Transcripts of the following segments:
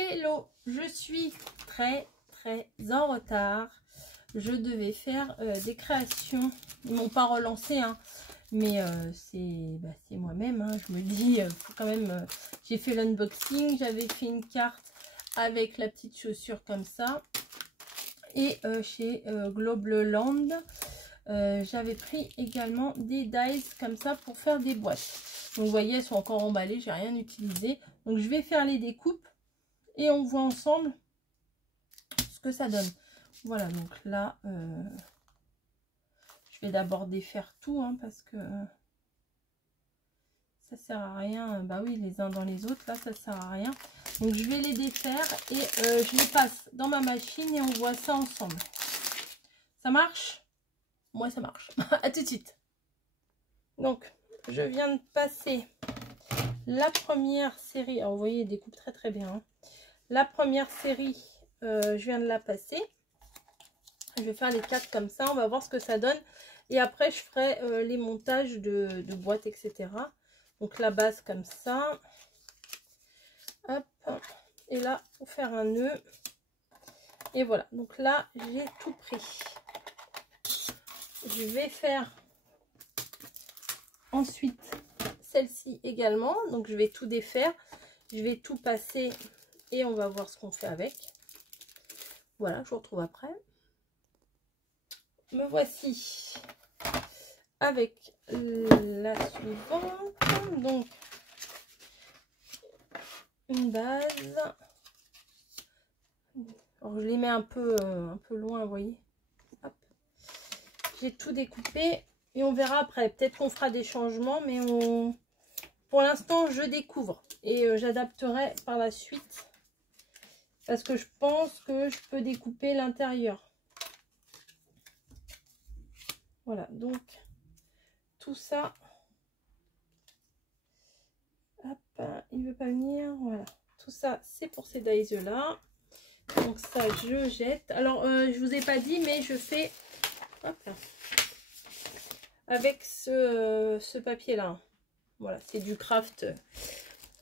Hello, je suis très en retard. Je devais faire des créations. Ils m'ont pas relancé, hein, mais c'est moi-même. Hein, je me dis, faut quand même. J'ai fait l'unboxing, j'avais fait une carte avec la petite chaussure comme ça. Et chez Global j'avais pris également des dies comme ça pour faire des boîtes. Donc vous voyez, elles sont encore emballées, j'ai rien utilisé. Donc je vais faire les découpes et on voit ensemble ce que ça donne. Voilà, donc là, je vais d'abord défaire tout, hein, parce que ça sert à rien. Bah oui, les uns dans les autres, là, ça sert à rien. Donc je vais les défaire et je les passe dans ma machine et on voit ça ensemble. Ça marche? Moi, ça marche. À tout de suite. Donc, je viens de passer la première série. Alors, vous voyez, il découpe très bien. Hein. La première série, je viens de la passer. Je vais faire les 4 comme ça. On va voir ce que ça donne. Et après, je ferai les montages de boîtes, etc. Donc, la base comme ça. Hop. Et là, pour faire un nœud. Et voilà. Donc là, j'ai tout pris. Je vais faire ensuite celle-ci également. Donc, je vais tout défaire. Je vais tout passer et on va voir ce qu'on fait avec. Voilà, je vous retrouve après. Me voici avec la suivante. Donc, une base. Alors, je les mets un peu loin, vous voyez. J'ai tout découpé et on verra après. Peut-être qu'on fera des changements, mais pour l'instant, je découvre. Et j'adapterai par la suite. Parce que je pense que je peux découper l'intérieur. Voilà, donc tout ça. Hop, il ne veut pas venir. Voilà, tout ça, c'est pour ces dies-là. Donc ça, je jette. Alors, je vous ai pas dit, mais je fais... Hop là. Avec ce papier-là. Voilà, c'est du craft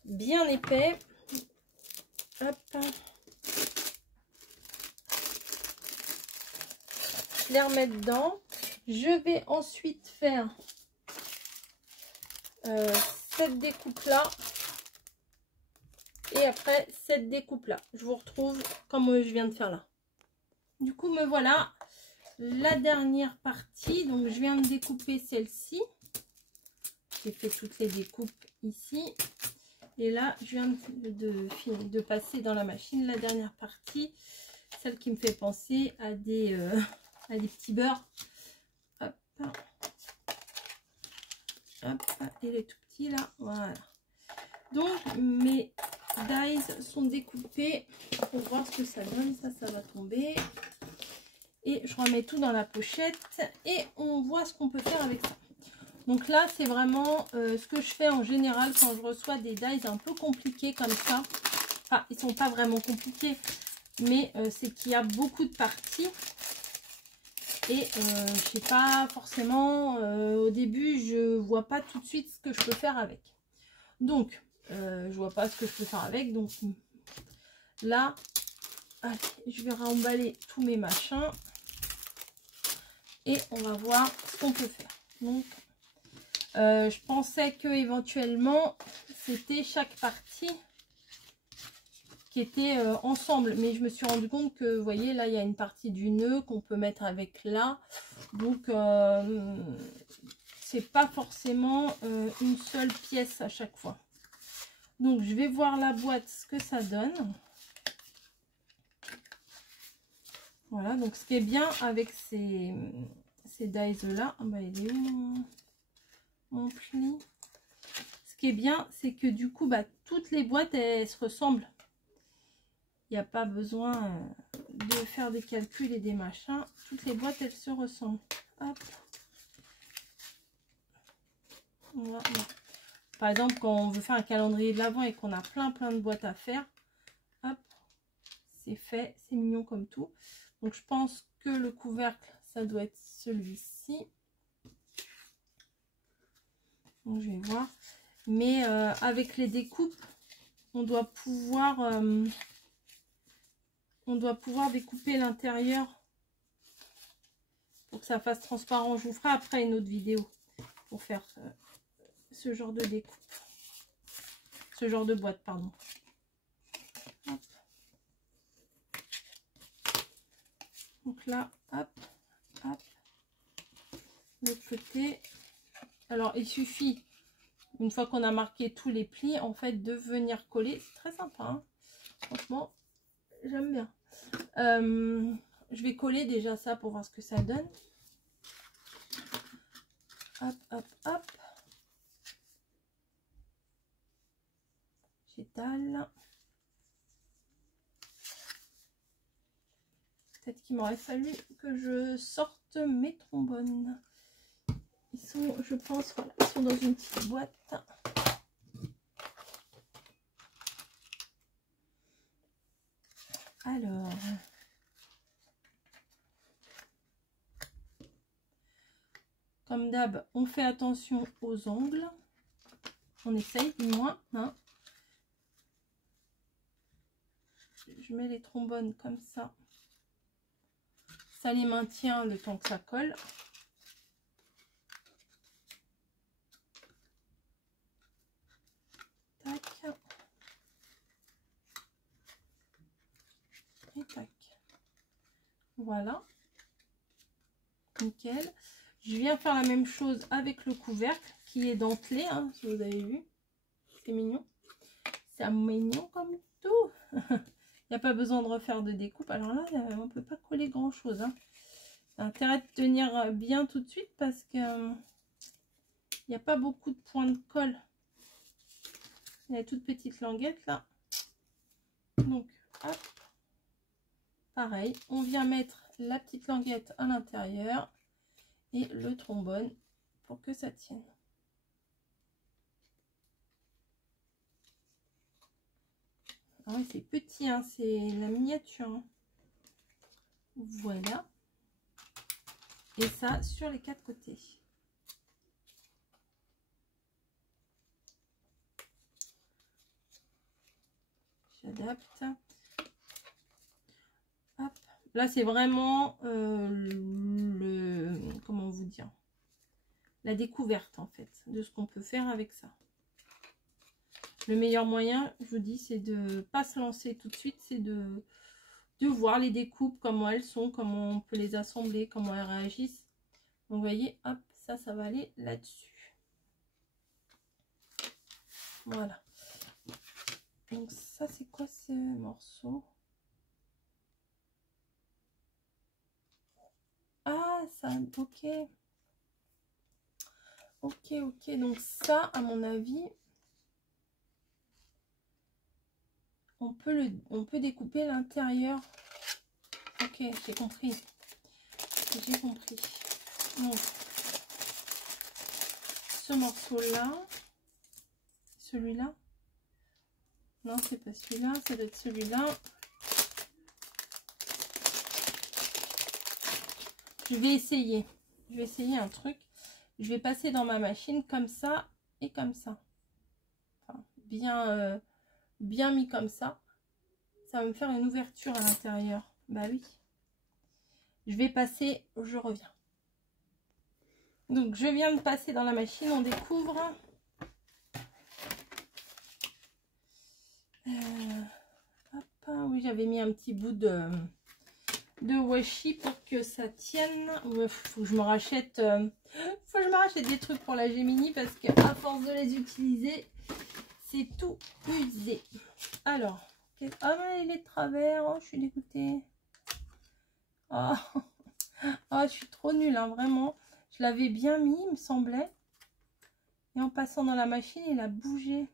bien épais. Hop. Je les remets dedans. Je vais ensuite faire cette découpe-là. Et après, cette découpe-là. Je vous retrouve comme je viens de faire là. Du coup, me voilà. La dernière partie. Donc, je viens de découper celle-ci. J'ai fait toutes les découpes ici. Et là, je viens de passer dans la machine la dernière partie. Celle qui me fait penser à des petits beurres. Hop. Hop. Et les tout petits là. Voilà. Donc, mes dies sont découpés. Pour voir ce que ça donne. Ça va tomber. Et je remets tout dans la pochette. Et on voit ce qu'on peut faire avec ça. Donc là, c'est vraiment ce que je fais en général quand je reçois des dies un peu compliqués comme ça. Enfin, ils sont pas vraiment compliqués, mais c'est qu'il y a beaucoup de parties. Et je sais pas forcément, au début, je vois pas tout de suite ce que je peux faire avec. Donc, je vois pas ce que je peux faire avec. Donc là, allez, je vais remballer tous mes machins. Et on va voir ce qu'on peut faire. Donc, je pensais que éventuellement c'était chaque partie qui était ensemble, mais je me suis rendu compte que vous voyez là il y a une partie du nœud qu'on peut mettre avec là, donc c'est pas forcément une seule pièce à chaque fois. Donc je vais voir la boîte ce que ça donne. Voilà, donc ce qui est bien avec ces dies là, ah bah il est où mon pli? Ce qui est bien, c'est que du coup, bah, toutes les boîtes, elles se ressemblent. Il n'y a pas besoin de faire des calculs et des machins. Toutes les boîtes, elles se ressemblent. Hop. Voilà. Par exemple, quand on veut faire un calendrier de l'Avent et qu'on a plein de boîtes à faire, hop, c'est fait. C'est mignon comme tout. Donc, je pense que le couvercle, ça doit être celui-ci. Donc, je vais voir. Mais avec les découpes, on doit pouvoir on doit pouvoir découper l'intérieur pour que ça fasse transparent. Je vous ferai après une autre vidéo pour faire ce genre de découpe. Ce genre de boîte, pardon. Hop. Donc là, hop, hop. L'autre côté. Alors, il suffit, une fois qu'on a marqué tous les plis, en fait, de venir coller. C'est très sympa, hein. Franchement, j'aime bien. Je vais coller déjà ça pour voir ce que ça donne. Hop, hop, hop. J'étale. Peut-être qu'il m'aurait fallu que je sorte mes trombones. Ils sont, je pense, voilà, ils sont dans une petite boîte. Alors, comme d'hab, on fait attention aux angles. On essaye du moins, hein. Je mets les trombones comme ça. Ça les maintient le temps que ça colle. Tac. Et tac. Voilà. Nickel. Je viens faire la même chose avec le couvercle qui est dentelé, hein, si vous avez vu. C'est mignon. C'est mignon comme tout. Il n'y a pas besoin de refaire de découpe. Alors là, on ne peut pas coller grand chose, hein. Intérêt de tenir bien tout de suite parce que il n'y a pas beaucoup de points de colle. Il y a toute petite languette là. Donc, hop. Pareil, on vient mettre la petite languette à l'intérieur et le trombone pour que ça tienne. Ah oui, c'est petit, hein, c'est la miniature, hein. Voilà. Et ça sur les 4 côtés. J'adapte. Hop. Là, c'est vraiment comment vous dire, la découverte en fait de ce qu'on peut faire avec ça. Le meilleur moyen, je vous dis, c'est de ne pas se lancer tout de suite, c'est de voir les découpes, comment elles sont, comment on peut les assembler, comment elles réagissent. Donc, vous voyez, hop, ça va aller là-dessus. Voilà. Donc, ça, c'est quoi ce morceau? Ah, ça, ok. Ok, ok. Donc, ça, à mon avis, on peut découper l'intérieur. Ok, j'ai compris. J'ai compris. Donc, ce morceau-là, celui-là. Non, c'est pas celui-là, ça doit être celui-là. Je vais essayer un truc. Je vais passer dans ma machine comme ça et comme ça. Enfin, bien mis comme ça. Ça va me faire une ouverture à l'intérieur. Bah oui. Je vais passer, je reviens. Donc, je viens de passer dans la machine, on découvre. Hop, oui, j'avais mis un petit bout de washi pour que ça tienne. Faut que je me rachète des trucs pour la Gemini parce que à force de les utiliser, c'est tout usé. Alors, ah mais il est de travers, oh, je suis dégoûtée. Oh. Oh, je suis trop nulle, hein, vraiment. Je l'avais bien mis, il me semblait. Et en passant dans la machine, il a bougé.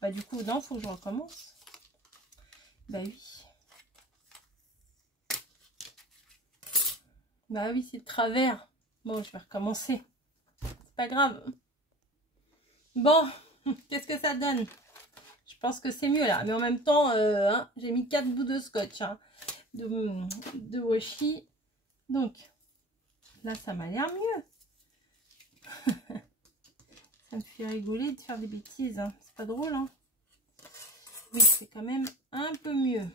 Bah du coup, non, faut que je recommence. Bah oui. Bah oui, c'est de travers. Bon, je vais recommencer. C'est pas grave. Bon, qu'est-ce que ça donne? Je pense que c'est mieux là. Mais en même temps, hein, j'ai mis 4 bouts de scotch, hein, de washi. Donc, là, ça m'a l'air mieux. Ça me fait rigoler de faire des bêtises, hein. C'est pas drôle, hein. Oui, c'est quand même un peu mieux.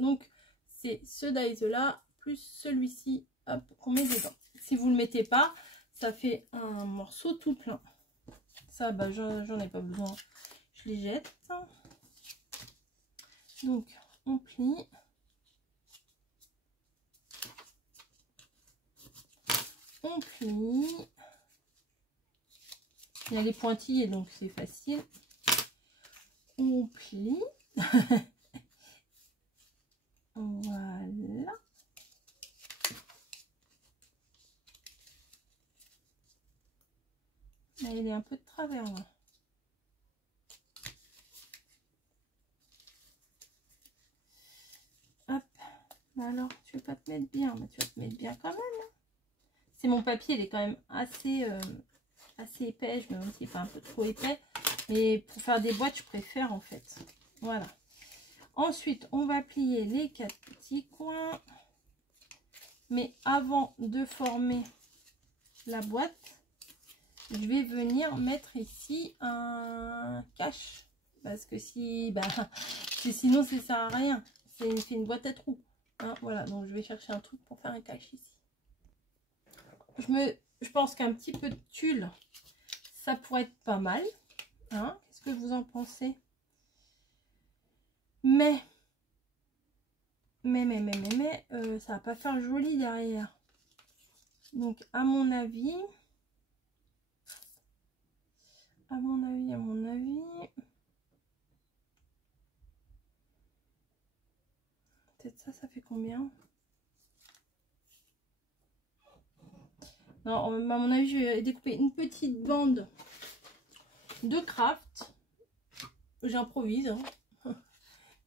Donc c'est ce dies là plus celui-ci qu'on met dedans. Si vous le mettez pas, ça fait un morceau tout plein. Ça, bah, j'en ai pas besoin, je les jette. Donc on plie. On plie. Il y a les pointillés, donc c'est facile. On plie. Voilà. Là, il est un peu de travers, là. Hop. Alors, tu veux pas te mettre bien? Mais tu vas te mettre bien quand même. Hein. C'est mon papier, il est quand même assez épais. Je me demande s'il est pas un peu trop épais. Mais pour faire des boîtes, je préfère en fait. Voilà. Ensuite, on va plier les 4 petits coins. Mais avant de former la boîte, je vais venir mettre ici un cache. Parce que si, bah, sinon, ça sert à rien. C'est une boîte à trous. Hein, voilà, donc je vais chercher un truc pour faire un cache ici. Je pense qu'un petit peu de tulle, ça pourrait être pas mal. Hein, qu'est-ce que vous en pensez? Mais ça va pas faire joli derrière. Donc à mon avis, peut-être ça fait combien? Non, à mon avis, je vais découper une petite bande de craft. J'improvise. Hein.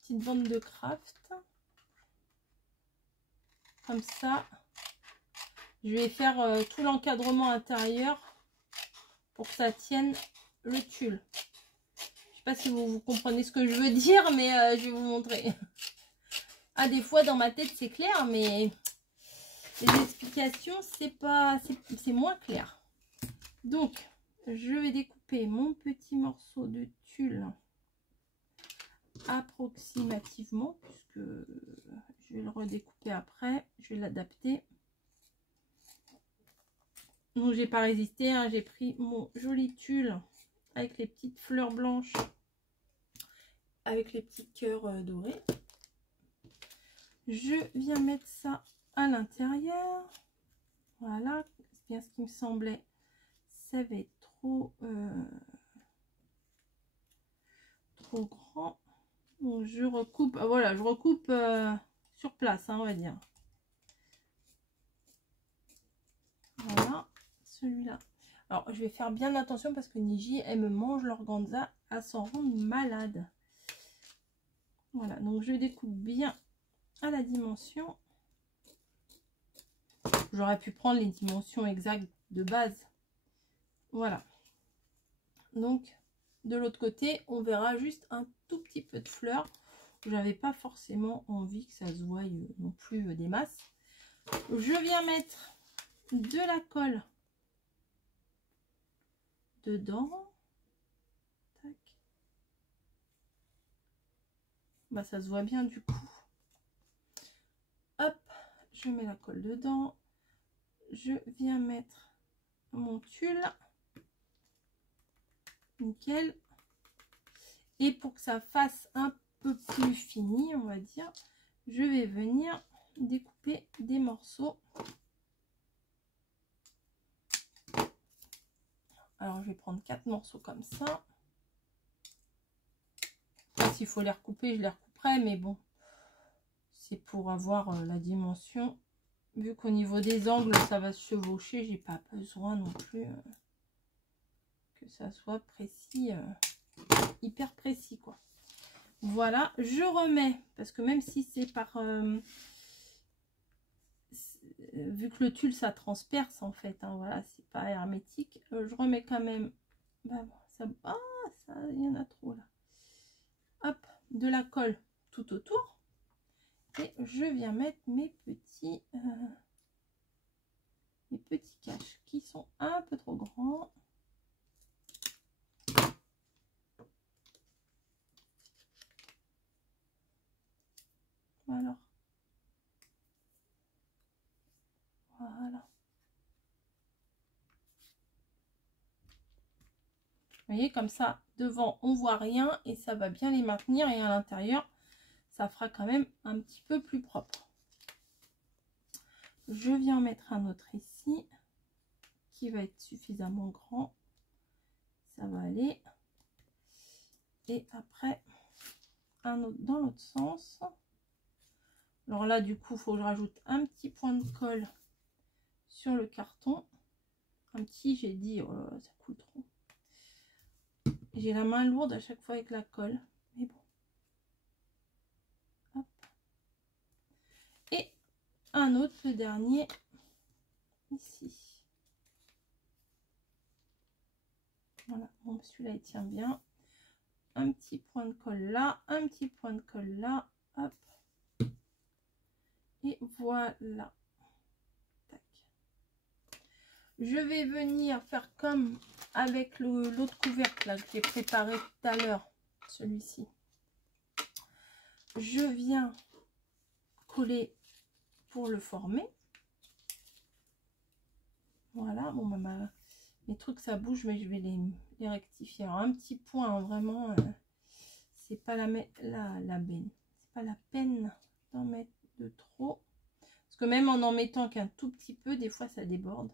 Petite bande de craft. Comme ça. Je vais faire tout l'encadrement intérieur pour que ça tienne le tulle. Je sais pas si vous comprenez ce que je veux dire, mais je vais vous montrer. Ah, des fois dans ma tête c'est clair, mais les explications c'est moins clair. Donc je vais découper mon petit morceau de tulle approximativement, puisque je vais le redécouper après, je vais l'adapter. Donc j'ai pas résisté, hein, j'ai pris mon joli tulle avec les petites fleurs blanches, avec les petits cœurs dorés. Je viens mettre ça à l'intérieur. Voilà, c'est bien ce qui me semblait. Ça va être trop grand. Donc je recoupe, voilà, je recoupe sur place, hein, on va dire. Voilà, celui-là. Alors je vais faire bien attention parce que Niji, elle me mange l'organza à s'en rendre malade. Voilà, donc je découpe bien à la dimension. J'aurais pu prendre les dimensions exactes de base. Voilà. Donc de l'autre côté, on verra juste un tout petit peu de fleurs. J'avais pas forcément envie que ça se voie non plus des masses. Je viens mettre de la colle dedans. Tac. Bah, ça se voit bien du coup. Hop, je mets la colle dedans. Je viens mettre mon tulle. Nickel. Et pour que ça fasse un peu plus fini, on va dire, je vais venir découper des morceaux. Alors je vais prendre 4 morceaux comme ça. S'il faut les recouper, je les recouperai, mais bon, c'est pour avoir la dimension. Vu qu'au niveau des angles, ça va se chevaucher, j'ai pas besoin non plus que ça soit précis, hyper précis quoi. Voilà, je remets, parce que même si c'est par... vu que le tulle, ça transperce en fait, hein, voilà, c'est pas hermétique, je remets quand même... Bah, ça, il y en a trop là. Hop, de la colle tout autour. Et je viens mettre mes petits caches qui sont un peu trop grands. Alors. Voilà. Vous voyez, comme ça, devant, on voit rien et ça va bien les maintenir. Et à l'intérieur, ça fera quand même un petit peu plus propre. Je viens en mettre un autre ici, qui va être suffisamment grand. Ça va aller. Et après, un autre dans l'autre sens. Alors là, du coup, il faut que je rajoute un petit point de colle sur le carton. Un petit, j'ai dit, oh là là, ça coule trop. J'ai la main lourde à chaque fois avec la colle. Mais bon. Hop. Et un autre, le dernier, ici. Voilà. Bon, celui-là, il tient bien. Un petit point de colle là. Un petit point de colle là. Hop. Et voilà. Tac. Je vais venir faire comme avec l'autre couvercle là, que j'ai préparé tout à l'heure. Celui-ci. Je viens coller pour le former. Voilà, bon bah mes trucs ça bouge, mais je vais les rectifier. Alors un petit point, hein, vraiment, c'est pas la peine. C'est pas la peine d'en mettre de trop. Parce que même en mettant qu'un tout petit peu, des fois ça déborde.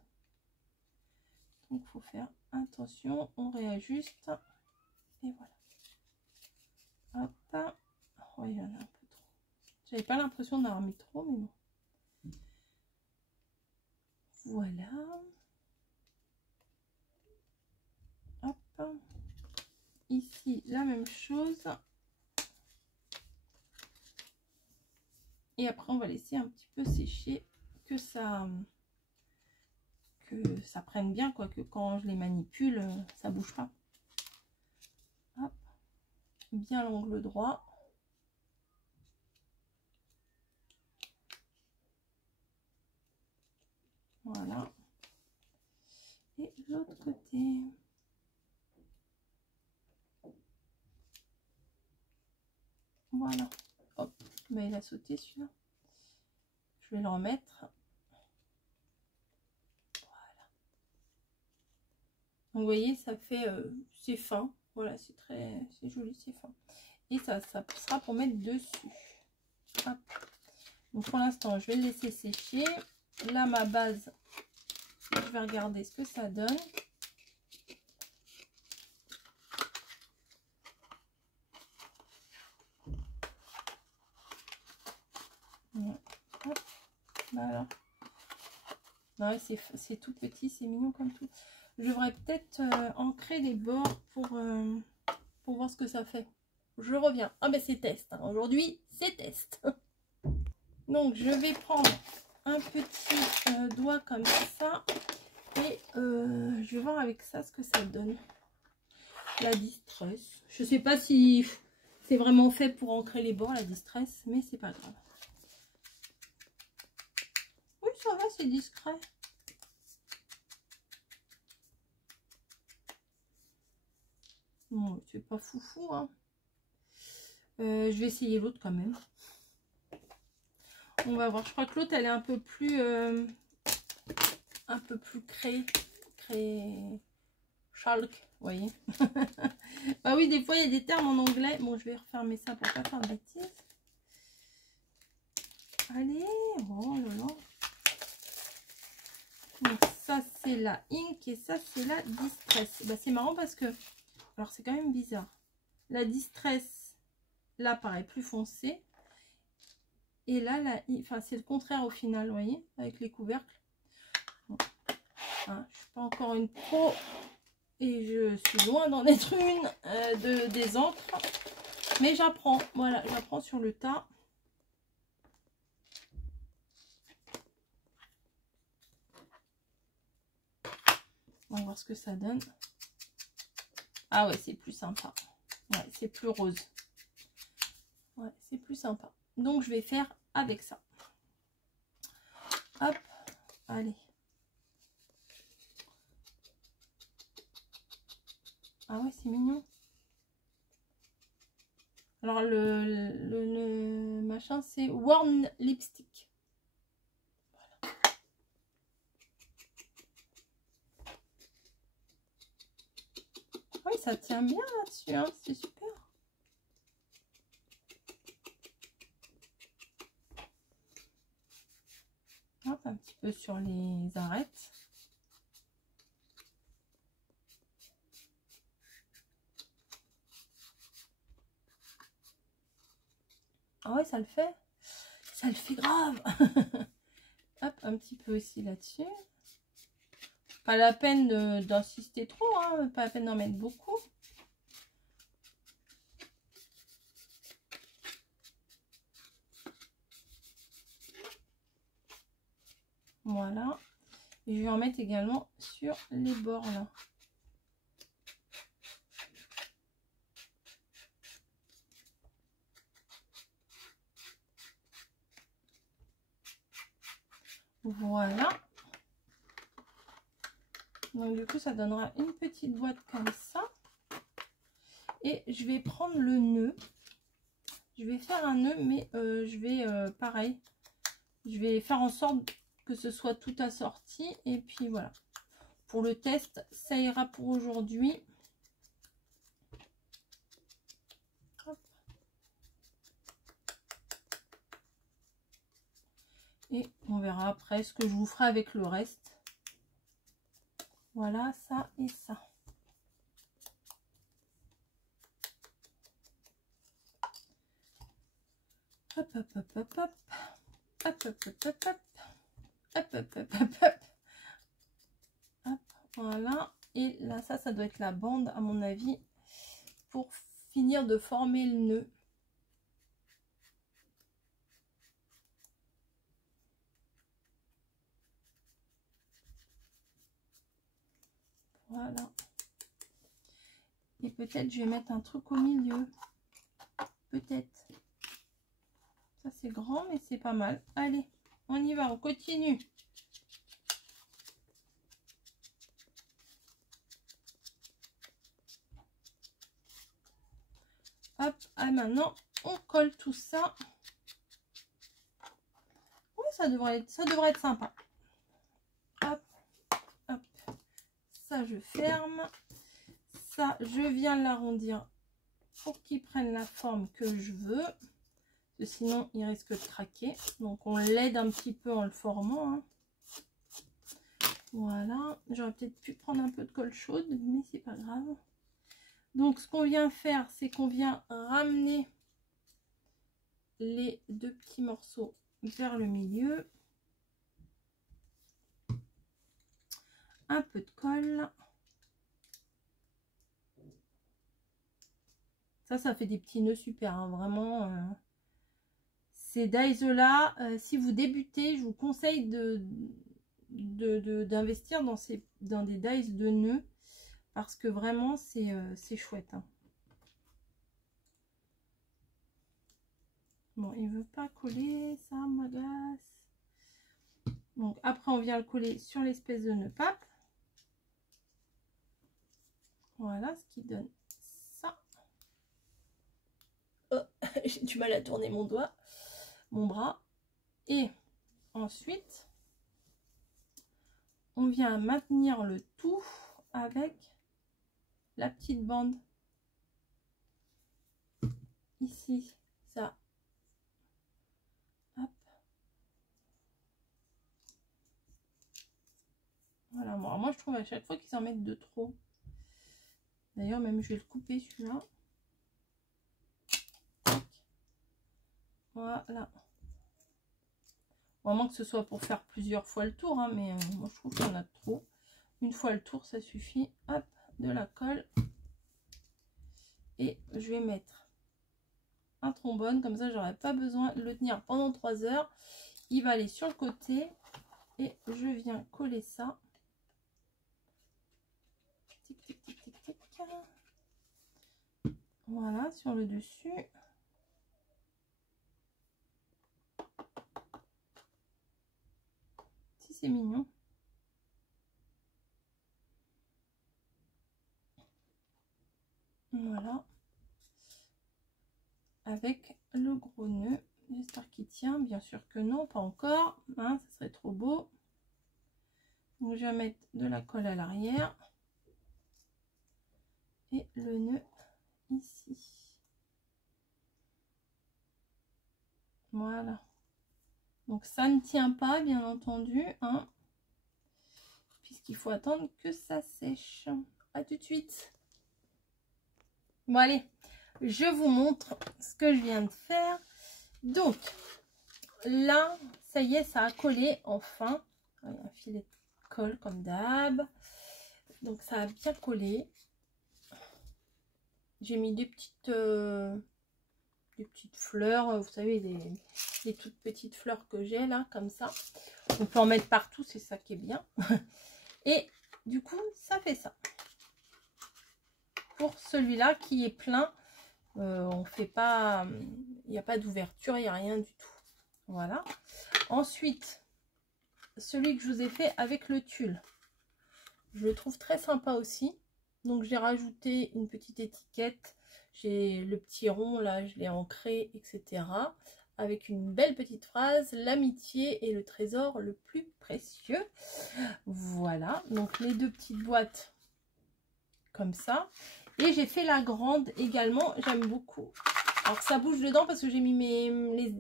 Donc il faut faire attention, on réajuste. Et voilà. Hop. Oh, il y en a un peu trop. J'avais pas l'impression d'avoir mis trop, mais bon. Voilà. Hop. Ici, la même chose. Et après, on va laisser un petit peu sécher, que ça prenne bien, quoi, que quand je les manipule, ça bouge pas. Hop. Bien l'angle droit. Voilà. Et l'autre côté. Voilà. Hop. Ben, il a sauté celui-là. Je vais le remettre. Voilà. Donc, vous voyez, ça fait... c'est fin. Voilà, c'est joli, c'est fin. Et ça sera pour mettre dessus. Hop. Donc, pour l'instant, je vais le laisser sécher. Là, ma base, je vais regarder ce que ça donne. Hop. Voilà. Ouais, c'est tout petit, c'est mignon comme tout. Je devrais peut-être ancrer les bords pour voir ce que ça fait. Je reviens. Ah ben c'est test. Hein. Aujourd'hui, c'est test. Donc, je vais prendre un petit doigt comme ça. Et je vais voir avec ça ce que ça donne. La distress. Je sais pas si c'est vraiment fait pour ancrer les bords, la distress. Mais c'est pas grave. Oui, ça va, c'est discret. Bon, c'est pas foufou, hein. Je vais essayer l'autre quand même. On va voir. Je crois que l'autre, elle est un peu plus chalk, vous voyez. Bah oui, des fois, il y a des termes en anglais. Bon, je vais refermer ça pour pas faire de bêtises. Allez, oh là là. Donc ça, c'est la ink et ça, c'est la distress. Bah, c'est marrant parce que... Alors, c'est quand même bizarre. La distress, là, paraît plus foncé. Et là, enfin, c'est le contraire au final, vous voyez, avec les couvercles. Bon. Hein, je ne suis pas encore une pro. Et je suis loin d'en être une des encres. Mais j'apprends. Voilà, j'apprends sur le tas. On va voir ce que ça donne. Ah ouais, c'est plus sympa. Ouais, c'est plus rose. Ouais, c'est plus sympa. Donc, je vais faire avec ça. Hop, allez. Ah ouais, c'est mignon. Alors, le machin, c'est Warm Lipstick. Voilà. Oui, ça tient bien là-dessus, hein, c'est super. Hop, un petit peu sur les arêtes. Ah ouais, ça le fait. Ça le fait grave. Hop, un petit peu aussi là-dessus. Pas la peine d'insister trop, hein, pas la peine d'en mettre beaucoup. Voilà. Et je vais en mettre également sur les bords là. Voilà. Donc du coup, ça donnera une petite boîte comme ça. Et je vais prendre le nœud. Je vais faire un nœud, mais je vais, pareil, je vais faire en sorte que ce soit tout assorti. Et puis voilà. Pour le test, ça ira pour aujourd'hui. Et on verra après ce que je vous ferai avec le reste. Voilà, ça et ça. Hop, hop, hop, hop, hop. Hop, hop, hop, hop, hop. Hop, hop, hop, hop, hop. Hop, voilà. Et là, ça doit être la bande, à mon avis, pour finir de former le nœud. Voilà. Et peut-être je vais mettre un truc au milieu. Peut-être. Ça, c'est grand, mais c'est pas mal. Allez, on y va, on continue. Hop, ah, maintenant, on colle tout ça. Oui, ça devrait être sympa. Hop, hop. Ça, je ferme. Ça, je viens l'arrondir pour qu'il prenne la forme que je veux. Parce que sinon, il risque de craquer. Donc, on l'aide un petit peu en le formant. Hein. Voilà. J'aurais peut-être pu prendre un peu de colle chaude, mais c'est pas grave. Donc, ce qu'on vient faire, c'est qu'on vient ramener les deux petits morceaux vers le milieu. Un peu de colle. Ça fait des petits nœuds super, hein, vraiment. Ces dies là, si vous débutez, je vous conseille d'investir dans des dies de nœuds parce que vraiment c'est chouette. Hein. Bon, il veut pas coller, ça m'agace. Donc après on vient le coller sur l'espèce de nœud pape. Voilà ce qui donne ça. Oh, j'ai du mal à tourner mon doigt, mon bras. Et ensuite, on vient maintenir le tout avec la petite bande. Ici, ça. Hop. Voilà, bon, moi je trouve à chaque fois qu'ils en mettent de trop. D'ailleurs, même je vais le couper celui-là. Voilà. Vraiment que ce soit pour faire plusieurs fois le tour, hein, mais moi je trouve qu'il y en a trop. Une fois le tour, ça suffit. Hop, de la colle. Et je vais mettre un trombone, comme ça j'aurai pas besoin de le tenir pendant 3 heures. Il va aller sur le côté et je viens coller ça. Tic, tic, tic, tic, tic. Voilà, sur le dessus. Si c'est mignon. Voilà. Avec le gros nœud J'espère qu'il tient. Bien sûr que non, pas encore. Hein, ça serait trop beau. Donc je vais mettre de la colle à l'arrière. Et le nœud ici. Voilà. Donc ça ne tient pas, bien entendu, hein, puisqu'il faut attendre que ça sèche. À tout de suite. Bon allez, je vous montre ce que je viens de faire. Donc là, ça y est, ça a collé enfin. Il y a un filet de colle comme d'hab. Donc ça a bien collé. J'ai mis des petites fleurs, vous savez, des toutes petites fleurs que j'ai là, comme ça. On peut en mettre partout, c'est ça qui est bien. Et du coup, ça fait ça. Pour celui-là qui est plein, on fait pas, il n'y a pas d'ouverture, il n'y a rien du tout. Voilà. Ensuite, celui que je vous ai fait avec le tulle, je le trouve très sympa aussi. Donc j'ai rajouté une petite étiquette. J'ai le petit rond là, je l'ai ancré, etc. Avec une belle petite phrase: l'amitié est le trésor le plus précieux. Voilà, donc les deux petites boîtes comme ça. Et j'ai fait la grande également, j'aime beaucoup. Alors ça bouge dedans parce que j'ai mis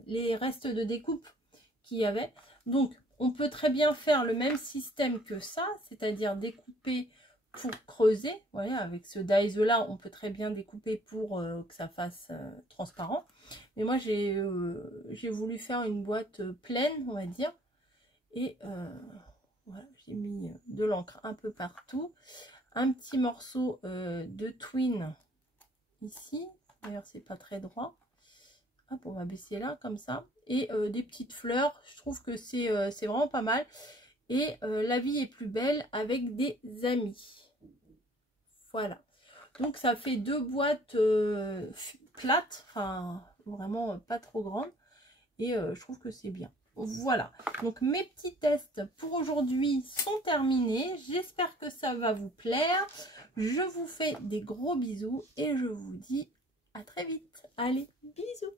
les restes de découpe qu'il y avait. Donc on peut très bien faire le même système que ça, c'est-à-dire découper pour creuser. Voilà, avec ce dies là, on peut très bien découper pour que ça fasse transparent. Mais moi, j'ai voulu faire une boîte pleine, on va dire. Et voilà, j'ai mis de l'encre un peu partout. Un petit morceau de twine ici. D'ailleurs, c'est pas très droit. Hop, on va baisser là, comme ça. Et des petites fleurs. Je trouve que c'est vraiment pas mal. Et la vie est plus belle avec des amis. Voilà. Donc ça fait deux boîtes plates. Enfin, vraiment pas trop grandes. Et je trouve que c'est bien. Voilà. Donc mes petits tests pour aujourd'hui sont terminés. J'espère que ça va vous plaire. Je vous fais des gros bisous. Et je vous dis à très vite. Allez, bisous.